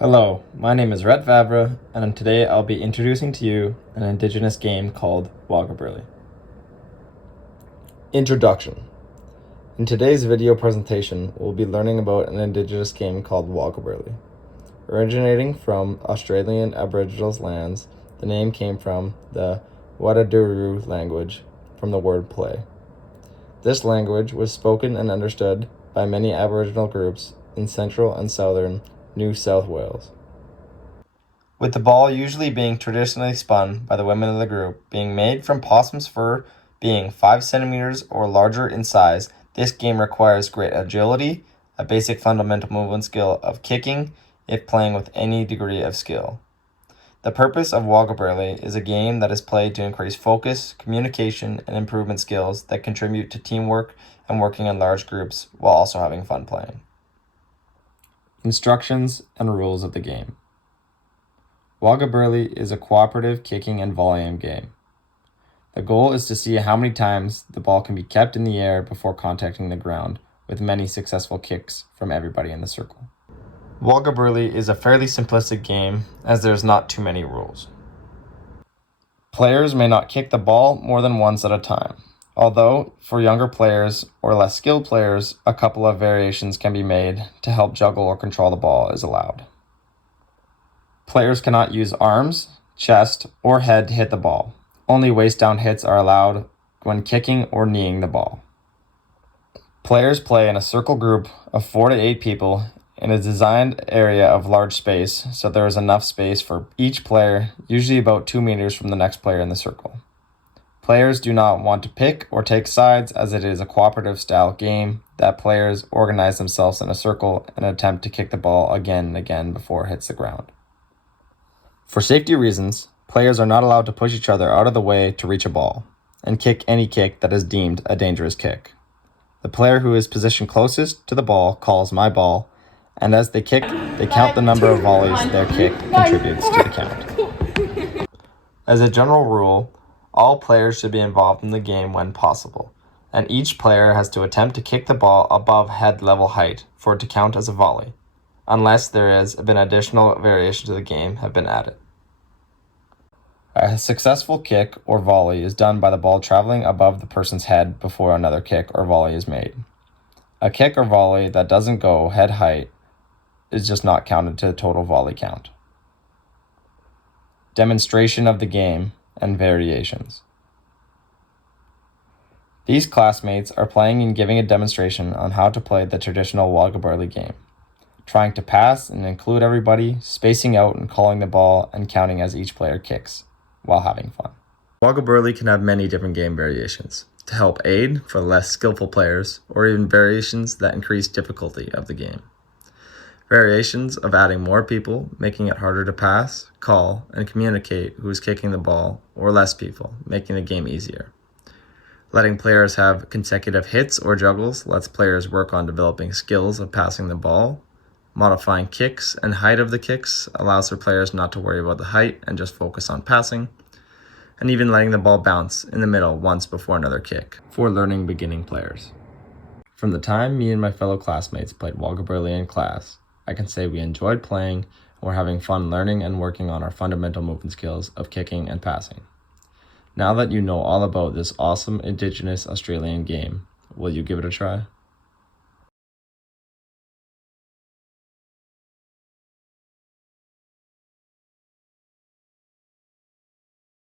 Hello, my name is Rhett Vavra, and today I'll be introducing to you an Indigenous game called Woggaburly. Introduction. In today's video presentation, we'll be learning about an Indigenous game called Woggaburly. Originating from Australian Aboriginal lands, the name came from the Wadaduru language, from the word play. This language was spoken and understood by many Aboriginal groups in central and southern New South Wales. With the ball usually being traditionally spun by the women of the group, being made from possum's fur, being 5 centimeters or larger in size, this game requires great agility, a basic fundamental movement skill of kicking, if playing with any degree of skill. The purpose of Woggaburly is a game that is played to increase focus, communication, and improvement skills that contribute to teamwork and working in large groups while also having fun playing. Instructions and rules of the game. Woggaburly is a cooperative kicking and volleying game. The goal is to see how many times the ball can be kept in the air before contacting the ground, with many successful kicks from everybody in the circle. Woggaburly is a fairly simplistic game as there's not too many rules. Players may not kick the ball more than once at a time, although for younger players or less skilled players, a couple of variations can be made to help juggle or control the ball is allowed. Players cannot use arms, chest, or head to hit the ball. Only waist-down hits are allowed when kicking or kneeing the ball. Players play in a circle group of 4 to 8 people in a designed area of large space, so there is enough space for each player, usually about 2 meters from the next player in the circle. Players do not want to pick or take sides, as it is a cooperative style game that players organize themselves in a circle and attempt to kick the ball again and again before it hits the ground. For safety reasons, players are not allowed to push each other out of the way to reach a ball, and kick any kick that is deemed a dangerous kick. The player who is positioned closest to the ball calls my ball, and as they kick, they count the number of volleys their kick contributes to the count. As a general rule, all players should be involved in the game when possible, and each player has to attempt to kick the ball above head level height for it to count as a volley, unless there has been additional variations to the game have been added. A successful kick or volley is done by the ball traveling above the person's head before another kick or volley is made. A kick or volley that doesn't go head height is just not counted to the total volley count. Demonstration of the game and variations. These classmates are playing and giving a demonstration on how to play the traditional Woggaburly game, trying to pass and include everybody, spacing out and calling the ball and counting as each player kicks, while having fun. Woggaburly can have many different game variations to help aid for less skillful players, or even variations that increase difficulty of the game. Variations of adding more people, making it harder to pass, call, and communicate who is kicking the ball, or less people, making the game easier. Letting players have consecutive hits or juggles lets players work on developing skills of passing the ball. Modifying kicks and height of the kicks allows for players not to worry about the height and just focus on passing. And even letting the ball bounce in the middle once before another kick for learning beginning players. From the time me and my fellow classmates played Woggaburly in class, I can say we enjoyed playing and we're having fun learning and working on our fundamental movement skills of kicking and passing. Now that you know all about this awesome Indigenous Australian game, will you give it a try?